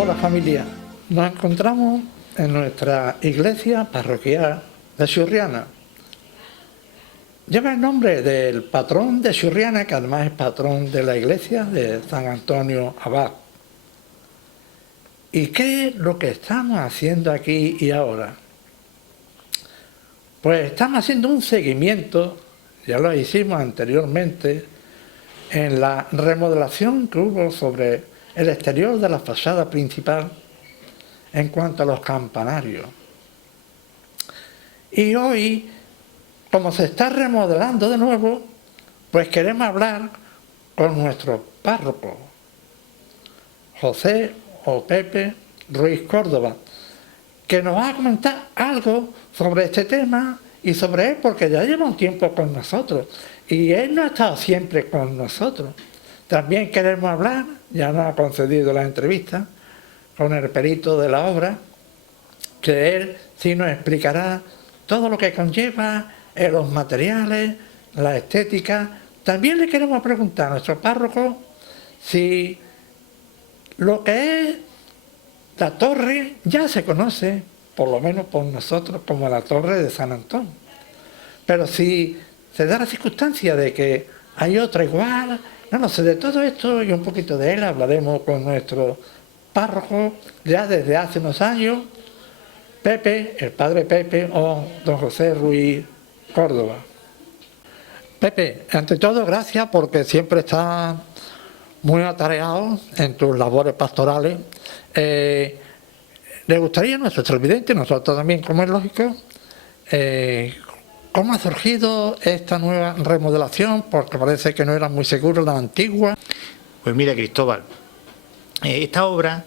Hola familia, nos encontramos en nuestra iglesia parroquial de Churriana. Lleva el nombre del patrón de Churriana, que además es patrón de la iglesia, de San Antonio Abad. ¿Y qué es lo que estamos haciendo aquí y ahora? Pues estamos haciendo un seguimiento, ya lo hicimos anteriormente, en la remodelación que hubo sobre el exterior de la fachada principal en cuanto a los campanarios. Y hoy, como se está remodelando de nuevo, pues queremos hablar con nuestro párroco, José o Pepe Ruiz Córdoba, que nos va a comentar algo sobre este tema y sobre él, porque ya lleva un tiempo con nosotros y él no ha estado siempre con nosotros. También queremos hablar, ya nos ha concedido la entrevista, con el perito de la obra, que él sí nos explicará todo lo que conlleva los materiales, la estética. También le queremos preguntar a nuestro párroco si lo que es la torre ya se conoce, por lo menos por nosotros, como la torre de San Antón. Pero si se da la circunstancia de que hay otra igual, no sé, de todo esto y un poquito de él hablaremos con nuestro párroco ya desde hace unos años, Pepe, el padre Pepe o don José Ruiz Córdoba. Pepe, ante todo gracias porque siempre estás muy atareado en tus labores pastorales. Le gustaría a nuestro televidente, nosotros también, como es lógico, ¿cómo ha surgido esta nueva remodelación? Porque parece que no era muy seguro la antigua. Pues mira, Cristóbal, esta obra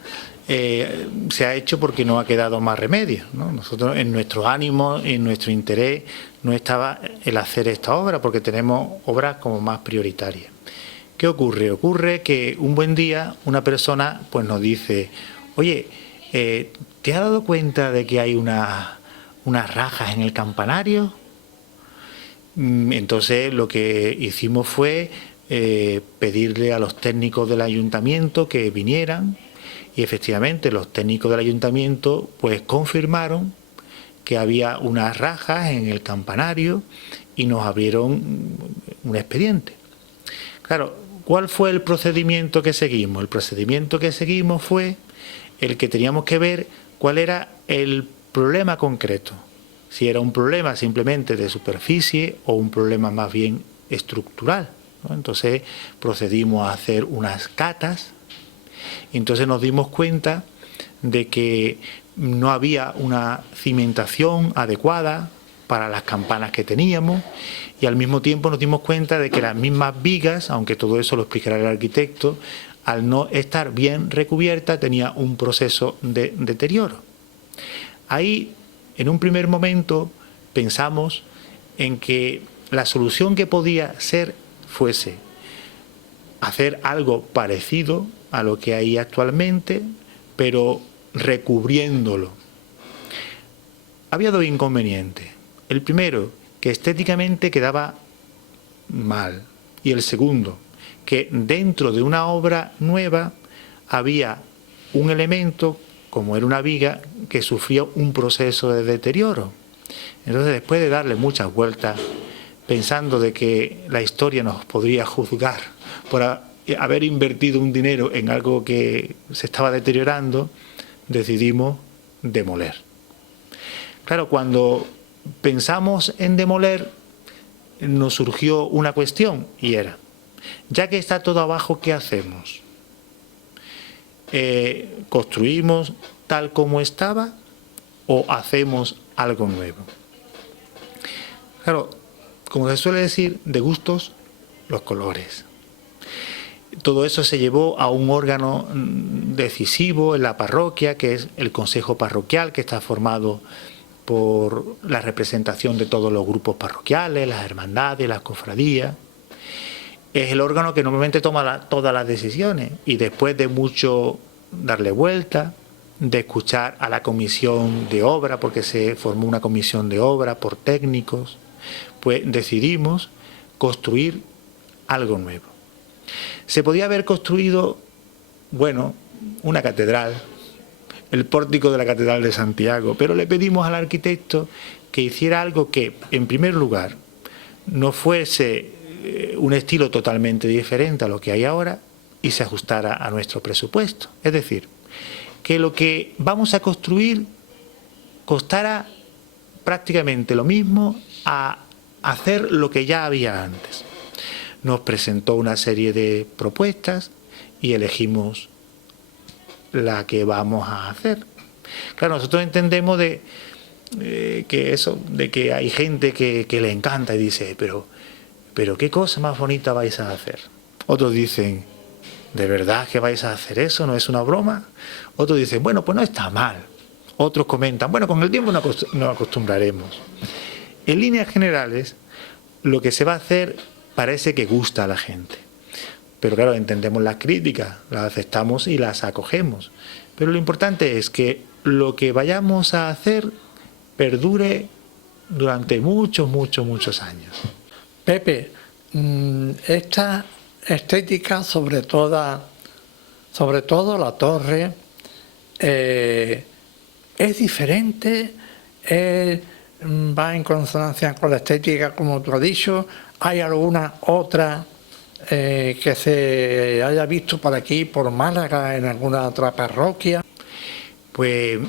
se ha hecho porque no ha quedado más remedio, ¿no? Nosotros, en nuestros ánimos, en nuestro interés, no estaba el hacer esta obra, porque tenemos obras como más prioritarias. ¿Qué ocurre? Ocurre que un buen día una persona pues nos dice: oye, ¿te has dado cuenta de que hay unas rajas en el campanario? Entonces lo que hicimos fue pedirle a los técnicos del ayuntamiento que vinieran, y efectivamente los técnicos del ayuntamiento pues confirmaron que había unas rajas en el campanario y nos abrieron un expediente. Claro, ¿cuál fue el procedimiento que seguimos? El procedimiento que seguimos fue el que teníamos que ver cuál era el problema concreto. Si era un problema simplemente de superficie o un problema más bien estructural, ¿no? Entonces procedimos a hacer unas catas y entonces nos dimos cuenta de que no había una cimentación adecuada para las campanas que teníamos, y al mismo tiempo nos dimos cuenta de que las mismas vigas, aunque todo eso lo explicará el arquitecto, al no estar bien recubierta tenía un proceso de deterioro. Ahí, en un primer momento, pensamos en que la solución que podía ser fuese hacer algo parecido a lo que hay actualmente, pero recubriéndolo. Había dos inconvenientes. El primero, que estéticamente quedaba mal, y el segundo, que dentro de una obra nueva había un elemento, como era una viga, que sufría un proceso de deterioro. Entonces, después de darle muchas vueltas, pensando de que la historia nos podría juzgar por haber invertido un dinero en algo que se estaba deteriorando, decidimos demoler. Claro, cuando pensamos en demoler, nos surgió una cuestión, y era: ya que está todo abajo, ¿qué hacemos? ¿Construimos tal como estaba o hacemos algo nuevo? Claro, como se suele decir, de gustos los colores. Todo eso se llevó a un órgano decisivo en la parroquia, que es el Consejo Parroquial, que está formado por la representación de todos los grupos parroquiales, las hermandades, las cofradías. Es el órgano que normalmente toma todas las decisiones, y después de mucho darle vuelta, de escuchar a la comisión de obra, porque se formó una comisión de obra por técnicos, pues decidimos construir algo nuevo. Se podía haber construido, bueno, una catedral, el pórtico de la Catedral de Santiago, pero le pedimos al arquitecto que hiciera algo que, en primer lugar, no fuese un estilo totalmente diferente a lo que hay ahora y se ajustara a nuestro presupuesto. Es decir, que lo que vamos a construir costara prácticamente lo mismo a hacer lo que ya había antes. Nos presentó una serie de propuestas y elegimos la que vamos a hacer. Claro, nosotros entendemos de que hay gente que le encanta y dice, pero qué cosa más bonita vais a hacer. Otros dicen, ¿de verdad que vais a hacer eso? ¿No es una broma? Otros dicen, bueno, pues no está mal. Otros comentan, bueno, con el tiempo nos acostumbraremos. En líneas generales, lo que se va a hacer parece que gusta a la gente. Pero claro, entendemos las críticas, las aceptamos y las acogemos. Pero lo importante es que lo que vayamos a hacer perdure durante muchos, muchos, muchos años. Pepe, esta estética, sobre todo la torre, es diferente, va en consonancia con la estética, como tú has dicho. ¿Hay alguna otra que se haya visto por aquí, por Málaga, en alguna otra parroquia? Pues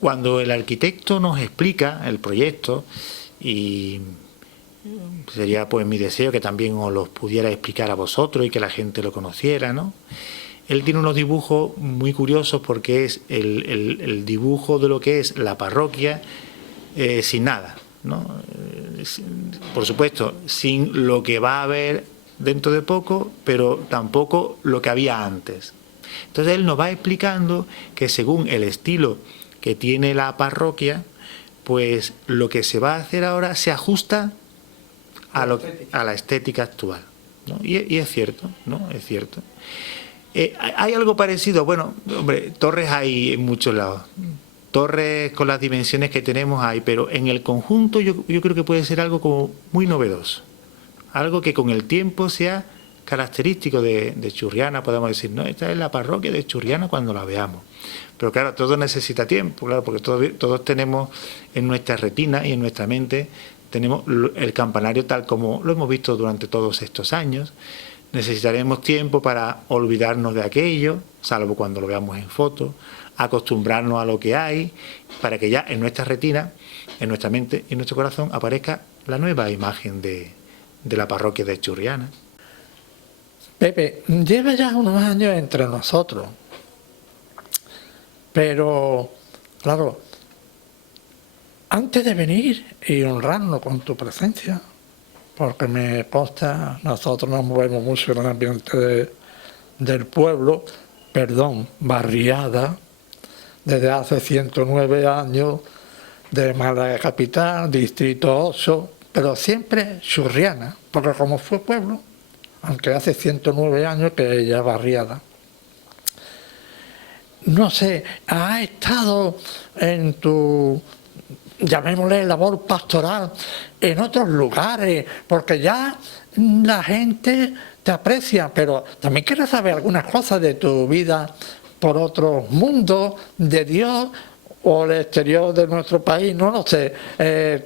cuando el arquitecto nos explica el proyecto, y sería pues mi deseo que también os los pudiera explicar a vosotros y que la gente lo conociera, ¿no? Él tiene unos dibujos muy curiosos porque es el dibujo de lo que es la parroquia sin nada, ¿no? Por supuesto, sin lo que va a haber dentro de poco, pero tampoco lo que había antes. Entonces él nos va explicando que según el estilo que tiene la parroquia, pues lo que se va a hacer ahora se ajusta a la estética actual, ¿no? Y es cierto, ¿no? Es cierto. ¿Hay algo parecido? Bueno, hombre, torres hay en muchos lados. Torres con las dimensiones que tenemos hay, pero en el conjunto yo creo que puede ser algo como muy novedoso. Algo que con el tiempo sea característico de Churriana, podemos decir, no, esta es la parroquia de Churriana cuando la veamos. Pero claro, todo necesita tiempo, claro, porque todos tenemos en nuestra retina y en nuestra mente, tenemos el campanario tal como lo hemos visto durante todos estos años. Necesitaremos tiempo para olvidarnos de aquello, salvo cuando lo veamos en foto, acostumbrarnos a lo que hay, para que ya en nuestra retina, en nuestra mente y en nuestro corazón aparezca la nueva imagen de la parroquia de Churriana. Pepe, lleva ya unos años entre nosotros, pero, claro, antes de venir y honrarnos con tu presencia, porque me consta, nosotros nos movemos mucho en el ambiente del pueblo, barriada, desde hace 109 años, de Málaga capital, distrito 8, pero siempre Churriana, porque como fue pueblo, aunque hace 109 años que ella es barriada. No sé, ¿has estado en tu, llamémosle, labor pastoral en otros lugares? Porque ya la gente te aprecia, pero también quiero saber algunas cosas de tu vida por otros mundos, de Dios o el exterior de nuestro país, no lo sé.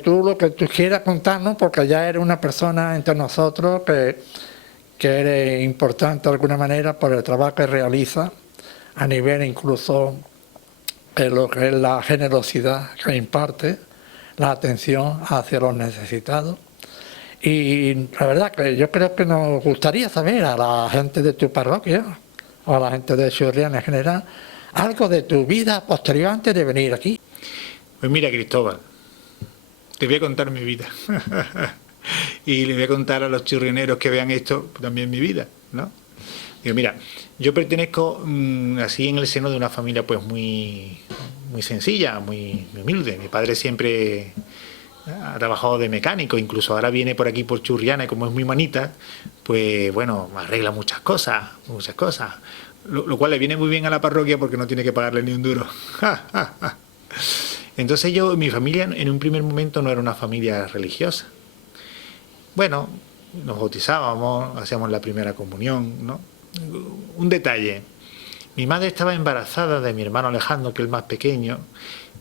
Tú lo que tú quieras contarnos, porque ya eres una persona entre nosotros que eres importante de alguna manera por el trabajo que realiza a nivel incluso de lo que es la generosidad que imparte, la atención hacia los necesitados. Y la verdad que yo creo que nos gustaría saber a la gente de tu parroquia o a la gente de Churriana en general algo de tu vida posterior antes de venir aquí. Pues mira, Cristóbal, te voy a contar mi vida. Y le voy a contar a los churrioneros que vean esto también mi vida, ¿no? Digo, mira, yo pertenezco así en el seno de una familia pues muy sencilla, muy humilde. Mi padre siempre ha trabajado de mecánico, incluso ahora viene por aquí por Churriana y como es muy manita, pues bueno, arregla muchas cosas, lo cual le viene muy bien a la parroquia porque no tiene que pagarle ni un duro. Entonces mi familia en un primer momento no era una familia religiosa. Bueno, nos bautizábamos, hacíamos la primera comunión, ¿no? Un detalle. Mi madre estaba embarazada de mi hermano Alejandro, que es el más pequeño,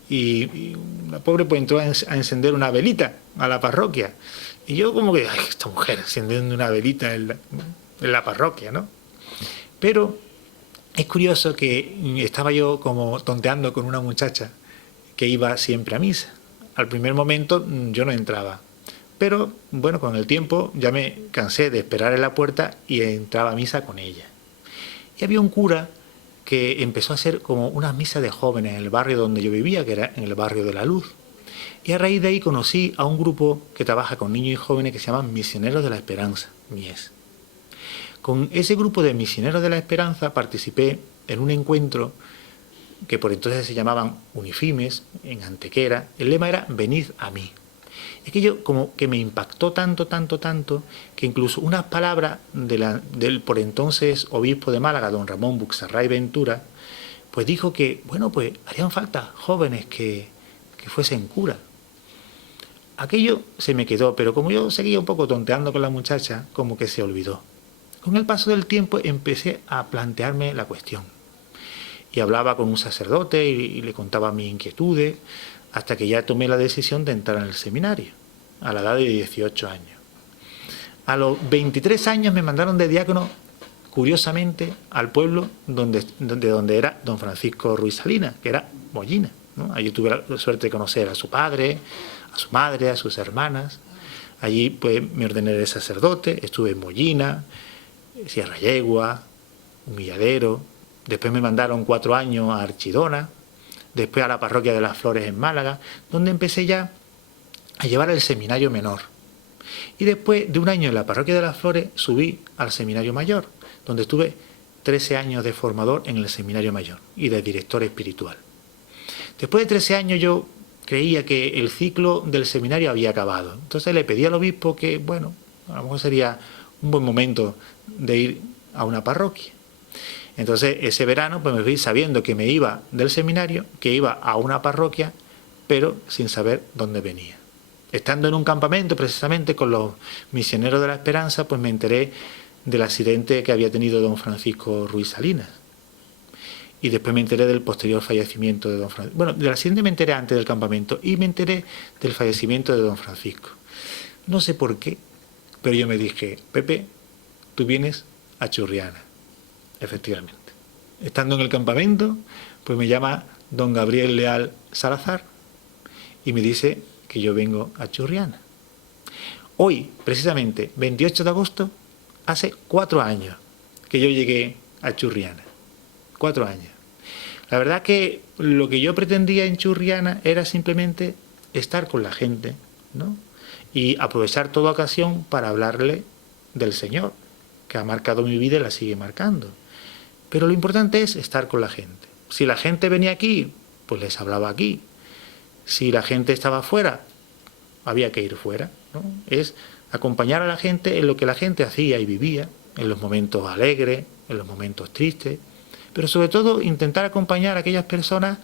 y la pobre pues entró a encender una velita a la parroquia. Y yo como que, ay, esta mujer encendiendo una velita en la parroquia, ¿no? Pero es curioso que estaba yo como tonteando con una muchacha que iba siempre a misa. Al primer momento yo no entraba, pero bueno, con el tiempo ya me cansé de esperar en la puerta y entraba a misa con ella. Y había un cura que empezó a hacer como unas misas de jóvenes en el barrio donde yo vivía, que era en el barrio de la Luz. Y a raíz de ahí conocí a un grupo que trabaja con niños y jóvenes que se llaman Misioneros de la Esperanza, MIES. Con ese grupo de Misioneros de la Esperanza participé en un encuentro que por entonces se llamaban Unifimes, en Antequera. El lema era Venid a mí. Aquello como que me impactó tanto, que incluso unas palabras del por entonces obispo de Málaga, don Ramón Buxarray Ventura, pues dijo que, bueno, pues harían falta jóvenes que fuesen curas. Aquello se me quedó, pero como yo seguía un poco tonteando con la muchacha, como que se olvidó. Con el paso del tiempo empecé a plantearme la cuestión. Y hablaba con un sacerdote y le contaba mis inquietudes, hasta que ya tomé la decisión de entrar en el seminario, a la edad de 18 años. A los 23 años me mandaron de diácono, curiosamente, al pueblo donde era don Francisco Ruiz Salinas, que era Mollina, ¿no? Allí tuve la suerte de conocer a su padre, a su madre, a sus hermanas. Allí pues me ordené de sacerdote, estuve en Mollina, Sierra Yegua, Humilladero. Después me mandaron 4 años a Archidona, después a la parroquia de las Flores en Málaga, donde empecé ya a llevar el seminario menor. Y después de un año en la parroquia de las Flores subí al seminario mayor, donde estuve 13 años de formador en el seminario mayor y de director espiritual. Después de 13 años yo creía que el ciclo del seminario había acabado. Entonces le pedí al obispo que, bueno, a lo mejor sería un buen momento de ir a una parroquia. Entonces ese verano pues me fui sabiendo que me iba del seminario, que iba a una parroquia, pero sin saber dónde venía. Estando en un campamento precisamente con los Misioneros de la Esperanza, pues me enteré del accidente que había tenido don Francisco Ruiz Salinas. Y después me enteré del posterior fallecimiento de don Francisco. Bueno, del accidente me enteré antes del campamento y me enteré del fallecimiento de don Francisco. No sé por qué, pero yo me dije, Pepe, tú vienes a Churriana. Efectivamente. Estando en el campamento, pues me llama don Gabriel Leal Salazar y me dice que yo vengo a Churriana. Hoy, precisamente, 28 de agosto, hace 4 años que yo llegué a Churriana. 4 años. La verdad que lo que yo pretendía en Churriana era simplemente estar con la gente, ¿no? Y aprovechar toda ocasión para hablarle del Señor, que ha marcado mi vida y la sigue marcando. Pero lo importante es estar con la gente. Si la gente venía aquí, pues les hablaba aquí. Si la gente estaba fuera, había que ir fuera, ¿no? Es acompañar a la gente en lo que la gente hacía y vivía, en los momentos alegres, en los momentos tristes, pero sobre todo intentar acompañar a aquellas personas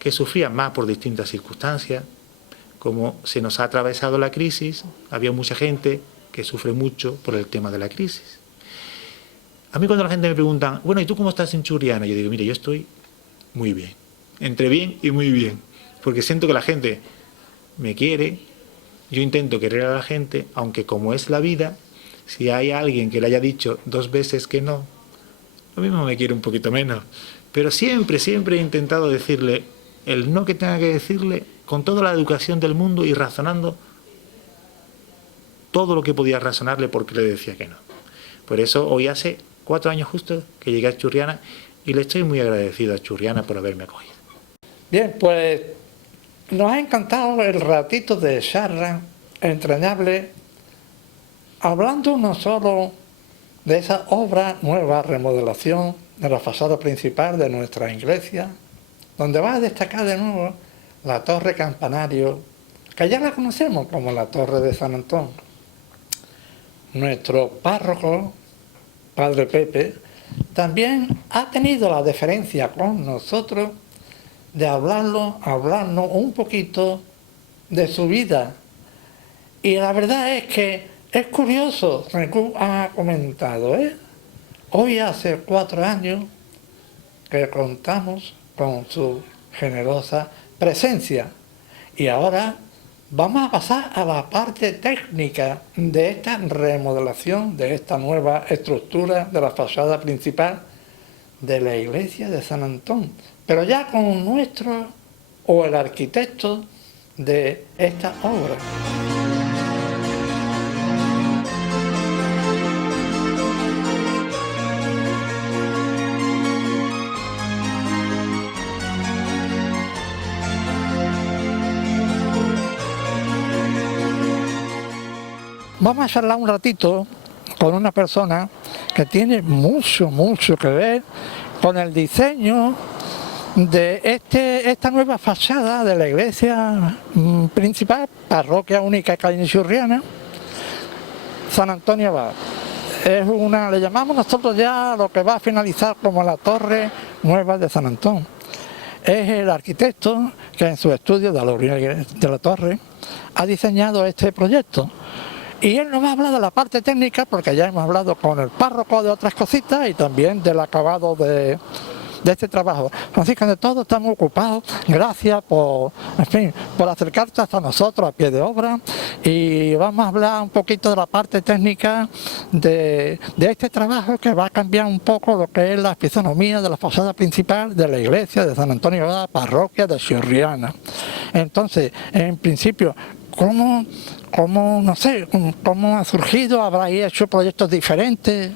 que sufrían más por distintas circunstancias. Como se nos ha atravesado la crisis, había mucha gente que sufre mucho por el tema de la crisis. A mí cuando la gente me pregunta, bueno, ¿y tú cómo estás en Churriana? Yo digo, mire, yo estoy muy bien, entre bien y muy bien, porque siento que la gente me quiere, yo intento querer a la gente, aunque como es la vida, si hay alguien que le haya dicho 2 veces que no, lo mismo me quiere un poquito menos, pero siempre he intentado decirle el no que tenga que decirle con toda la educación del mundo y razonando todo lo que podía razonarle porque le decía que no. Por eso hoy hace 4 años justo que llegué a Churriana y le estoy muy agradecido a Churriana por haberme acogido. Bien, pues nos ha encantado el ratito de charla entrañable, hablando no solo de esa obra nueva, remodelación de la fachada principal de nuestra iglesia, donde va a destacar de nuevo la torre campanario, que ya la conocemos como la Torre de San Antón. Nuestro párroco, Padre Pepe, también ha tenido la deferencia con nosotros de hablarnos un poquito de su vida. Y la verdad es que es curioso, Recu ha comentado, hoy hace 4 años que contamos con su generosa presencia. Y ahora vamos a pasar a la parte técnica de esta remodelación, de esta nueva estructura de la fachada principal de la iglesia de San Antón, pero ya con nuestro o el arquitecto de esta obra. Vamos a charlar un ratito con una persona que tiene mucho que ver con el diseño de esta nueva fachada de la iglesia principal, parroquia única calle-churriana, San Antonio Abad. Es le llamamos nosotros ya lo que va a finalizar como la torre nueva de San Antón. Es el arquitecto que en su estudio de la orilla de la torre ha diseñado este proyecto. Y él nos va a hablar de la parte técnica, porque ya hemos hablado con el párroco de otras cositas y también del acabado de este trabajo. Francisco, de todo estamos ocupados. Gracias por acercarte hasta nosotros a pie de obra, y vamos a hablar un poquito de la parte técnica de este trabajo, que va a cambiar un poco lo que es la fisonomía de la fachada principal de la iglesia de San Antonio Abad, parroquia de Churriana. Entonces, en principio, ¿cómo ha surgido? ¿Habráis hecho proyectos diferentes?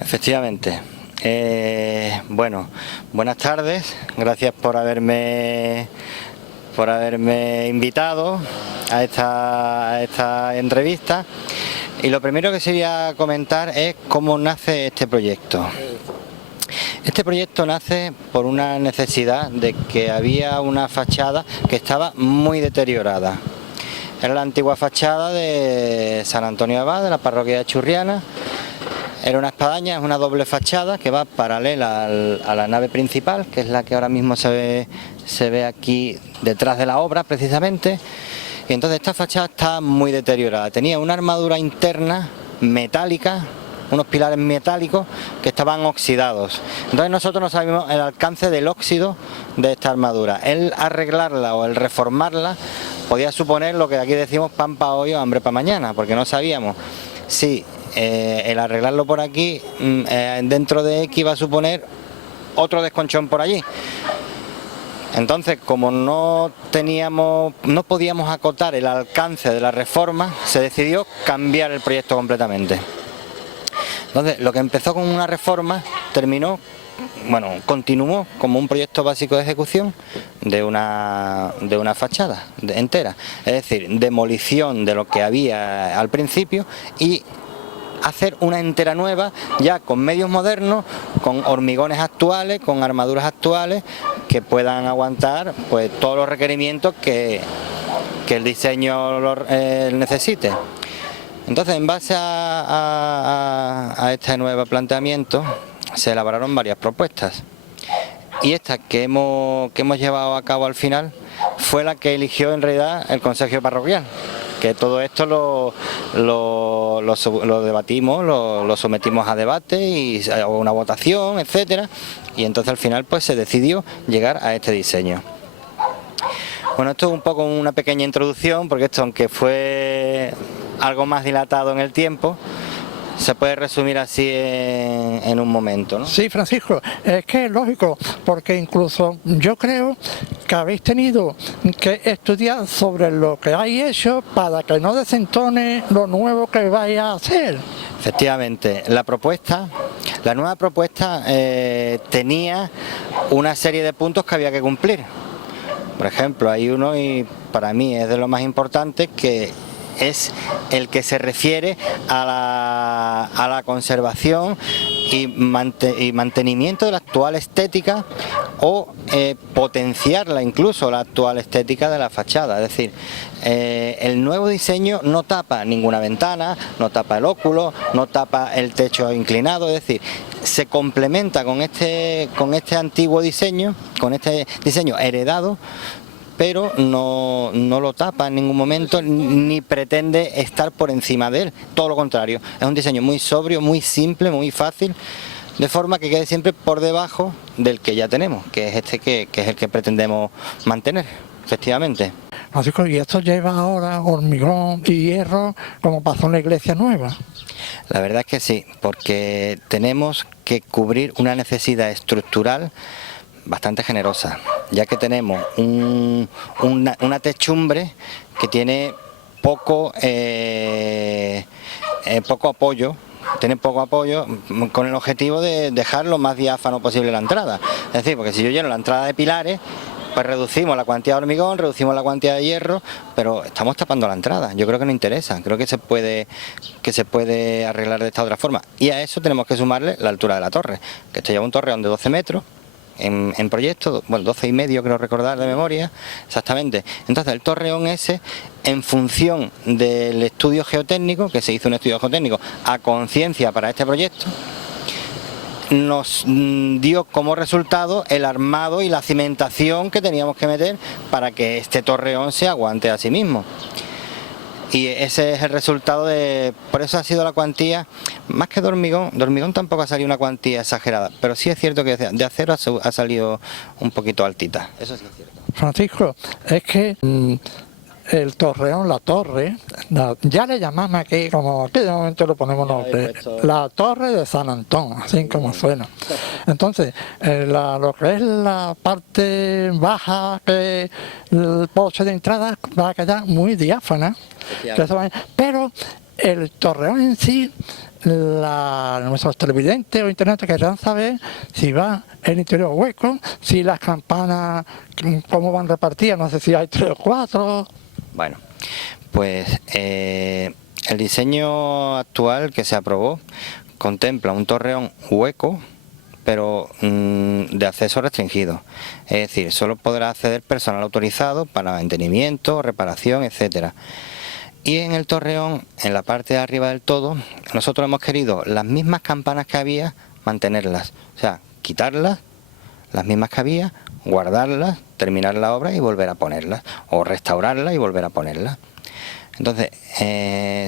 Efectivamente. Bueno, buenas tardes. Gracias por haberme invitado a esta entrevista. Y lo primero que sería comentar es cómo nace este proyecto. Este proyecto nace por una necesidad de que había una fachada que estaba muy deteriorada. Era la antigua fachada de San Antonio Abad, de la parroquia de Churriana. Era una espadaña, es una doble fachada que va paralela a la nave principal, que es la que ahora mismo se ve aquí detrás de la obra precisamente. Y entonces esta fachada está muy deteriorada. Tenía una armadura interna metálica, unos pilares metálicos que estaban oxidados. Entonces nosotros no sabíamos el alcance del óxido de esta armadura. El arreglarla o el reformarla podía suponer lo que aquí decimos pan para hoy o hambre para mañana, porque no sabíamos si el arreglarlo por aquí dentro de X va a suponer otro desconchón por allí. Entonces, como no podíamos acotar el alcance de la reforma, se decidió cambiar el proyecto completamente. Entonces, lo que empezó con una reforma continuó como un proyecto básico de ejecución de una fachada entera. Es decir, demolición de lo que había al principio y hacer una entera nueva, ya con medios modernos, con hormigones actuales, con armaduras actuales que puedan aguantar pues todos los requerimientos que el diseño necesite. Entonces, en base a este nuevo planteamiento, se elaboraron varias propuestas. Y esta que hemos llevado a cabo al final fue la que eligió en realidad el Consejo Parroquial. Que todo esto lo debatimos, lo sometimos a debate y a una votación, etcétera, y entonces al final pues se decidió llegar a este diseño. Bueno, esto es un poco una pequeña introducción, porque esto, aunque fue algo más dilatado en el tiempo, se puede resumir así en un momento, ¿no? Sí, Francisco, es que es lógico, porque incluso yo creo que habéis tenido que estudiar sobre lo que hay hecho para que no desentone lo nuevo que vais a hacer. Efectivamente, la nueva propuesta tenía una serie de puntos que había que cumplir. Por ejemplo, hay uno, y para mí es de lo más importante, que es el que se refiere a la conservación y mantenimiento de la actual estética, o potenciarla incluso, la actual estética de la fachada. Es decir, el nuevo diseño no tapa ninguna ventana, no tapa el óculo, no tapa el techo inclinado, es decir, se complementa con este antiguo diseño, con este diseño heredado, pero no lo tapa en ningún momento ni pretende estar por encima de él, todo lo contrario. Es un diseño muy sobrio, muy simple, muy fácil, de forma que quede siempre por debajo del que ya tenemos, que es este que es el que pretendemos mantener, efectivamente. Francisco, y esto lleva ahora hormigón y hierro como pasó en la iglesia nueva. La verdad es que sí, porque tenemos que cubrir una necesidad estructural bastante generosa, ya que tenemos una techumbre que tiene poco apoyo. Tiene poco apoyo con el objetivo de dejar lo más diáfano posible la entrada. Es decir, porque si yo lleno la entrada de pilares, pues reducimos la cantidad de hormigón, reducimos la cantidad de hierro, pero estamos tapando la entrada. Yo creo que no interesa, creo que se puede arreglar de esta otra forma. Y a eso tenemos que sumarle la altura de la torre, que esto lleva un torreón de 12 metros en proyecto, bueno, 12,5 creo recordar de memoria, exactamente. Entonces el torreón ese, en función del estudio geotécnico, que se hizo un estudio geotécnico a conciencia para este proyecto, nos dio como resultado el armado y la cimentación que teníamos que meter para que este torreón se aguante a sí mismo. Y ese es el resultado por eso ha sido la cuantía, más que de hormigón tampoco ha salido una cuantía exagerada, pero sí es cierto que de acero ha salido un poquito altita, eso sí es cierto. Francisco, es que el torreón, la torre, ya le llamamos aquí, como aquí de momento lo ponemos nombre, la torre de San Antón, así como suena. Entonces, lo que es la parte baja, que el poste de entrada va a quedar muy diáfana, pero el torreón en sí, nuestros televidentes o internet querrán saber si va el interior hueco, si las campanas, cómo van repartidas, no sé si hay 3 o 4... Bueno, pues el diseño actual que se aprobó contempla un torreón hueco, pero de acceso restringido. Es decir, solo podrá acceder personal autorizado para mantenimiento, reparación, etcétera. Y en el torreón, en la parte de arriba del todo, nosotros hemos querido las mismas campanas que había, mantenerlas. O sea, quitarlas, las mismas que había, guardarlas, terminar la obra y volver a ponerlas, o restaurarlas y volver a ponerlas. Entonces,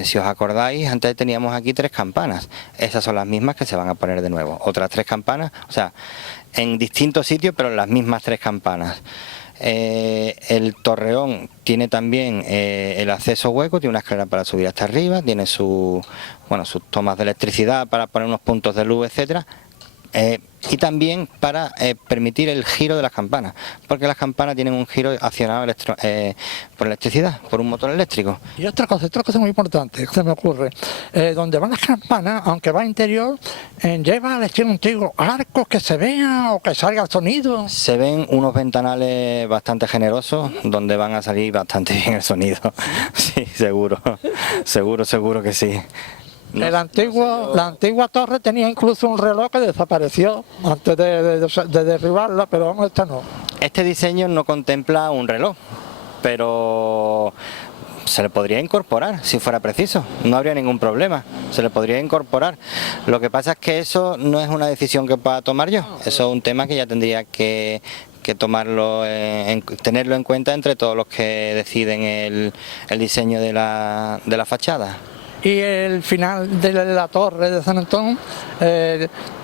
si os acordáis, antes teníamos aquí 3 campanas, esas son las mismas que se van a poner de nuevo, otras 3 campanas, o sea, en distintos sitios, pero las mismas 3 campanas. El torreón tiene también el acceso hueco, tiene una escalera para subir hasta arriba, tiene sus tomas de electricidad para poner unos puntos de luz, etcétera. Y también para permitir el giro de las campanas, porque las campanas tienen un giro accionado por electricidad, por un motor eléctrico. Y otra cosa muy importante que se me ocurre, donde van las campanas, aunque va interior, lleva al estilo antiguo arcos que se vean o que salga el sonido. Se ven unos ventanales bastante generosos donde van a salir bastante bien el sonido. Sí, seguro que sí. La antigua torre tenía incluso un reloj que desapareció antes de derribarla, pero vamos, esta no. Este diseño no contempla un reloj, pero se le podría incorporar si fuera preciso, no habría ningún problema, se le podría incorporar. Lo que pasa es que eso no es una decisión que pueda tomar yo, eso es un tema que ya tendría que tomarlo, tenerlo en cuenta entre todos los que deciden el diseño de la fachada. Y el final de la torre de San Antón,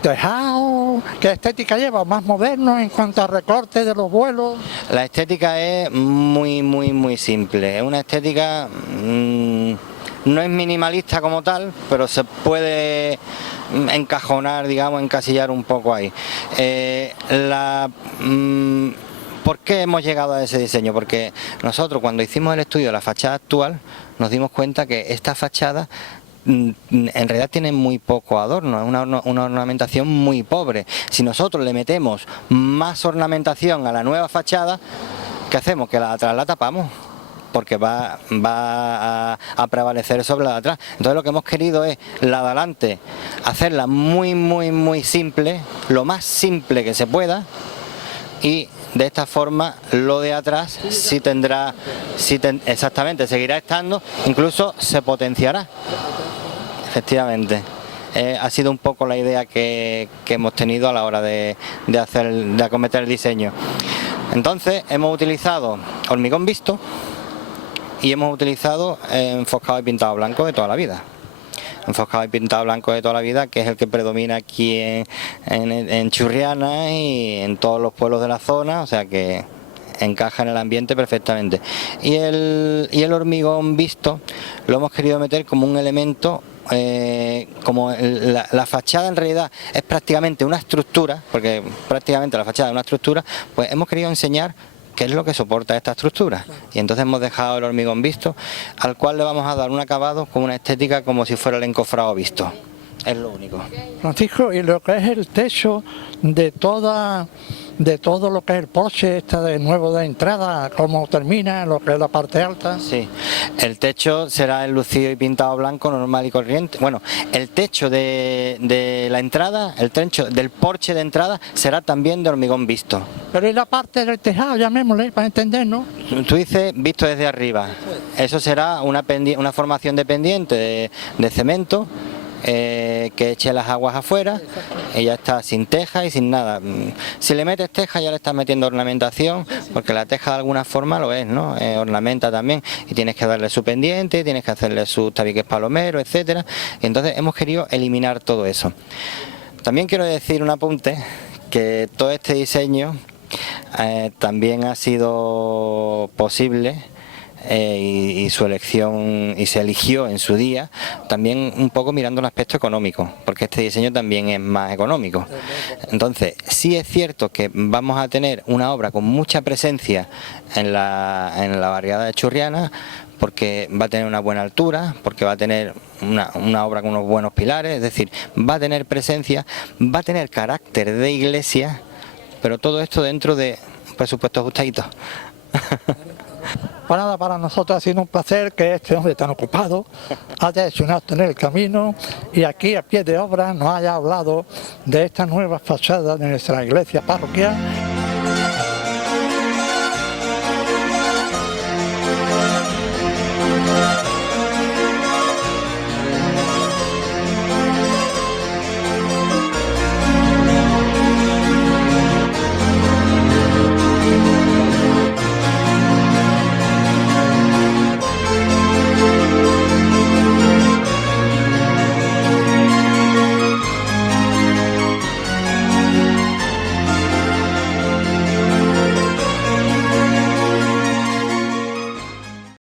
tejado, ¿qué estética lleva? ¿Más moderno en cuanto a recortes de los vuelos? La estética es muy simple, es una estética, no es minimalista como tal, pero se puede encajonar, digamos, encasillar un poco ahí. ¿Por qué hemos llegado a ese diseño? Porque nosotros cuando hicimos el estudio de la fachada actual nos dimos cuenta que esta fachada en realidad tiene muy poco adorno, es una ornamentación muy pobre. Si nosotros le metemos más ornamentación a la nueva fachada, ¿qué hacemos? Que la de atrás la tapamos, porque va a prevalecer sobre la de atrás. Entonces lo que hemos querido es la de adelante hacerla muy simple, lo más simple que se pueda, y de esta forma lo de atrás exactamente, seguirá estando, incluso se potenciará. Efectivamente. Ha sido un poco la idea que hemos tenido a la hora de acometer el diseño. Entonces hemos utilizado hormigón visto y hemos utilizado enfoscado y pintado blanco de toda la vida. enfoscado y pintado blanco de toda la vida, que es el que predomina aquí en Churriana y en todos los pueblos de la zona, o sea que encaja en el ambiente perfectamente. Y el hormigón visto lo hemos querido meter como un elemento, como la fachada en realidad es prácticamente una estructura, porque prácticamente la fachada es una estructura, pues hemos querido enseñar qué es lo que soporta esta estructura, y entonces hemos dejado el hormigón visto, al cual le vamos a dar un acabado con una estética como si fuera el encofrado visto. Es lo único. Francisco, y lo que es el techo de todo lo que es el porche esta de nuevo de entrada, cómo termina, lo que es la parte alta. Sí, el techo será enlucido y pintado blanco normal y corriente. Bueno, el techo de la entrada, el techo del porche de entrada será también de hormigón visto. Pero y la parte del tejado, llamémosle, para entendernos. Tú dices visto desde arriba. Eso será una formación de pendiente de cemento, que eche las aguas afuera y ya está, sin teja y sin nada. Si le metes teja ya le estás metiendo ornamentación, porque la teja de alguna forma lo es, ¿no? Ornamenta también, y tienes que darle su pendiente, tienes que hacerle sus tabiques palomeros, etcétera. Y entonces hemos querido eliminar todo eso. También quiero decir un apunte, que todo este diseño también ha sido posible, y su elección, y se eligió en su día también un poco mirando el aspecto económico, porque este diseño también es más económico. Entonces sí es cierto que vamos a tener una obra con mucha presencia en la barriada de Churriana, porque va a tener una buena altura, porque va a tener una obra con unos buenos pilares, es decir, va a tener presencia, va a tener carácter de iglesia, pero todo esto dentro de presupuestos ajustaditos. Para nada, para nosotros ha sido un placer que este hombre tan ocupado haya hecho un acto en el camino y aquí a pie de obra nos haya hablado de esta nueva fachada de nuestra iglesia parroquial.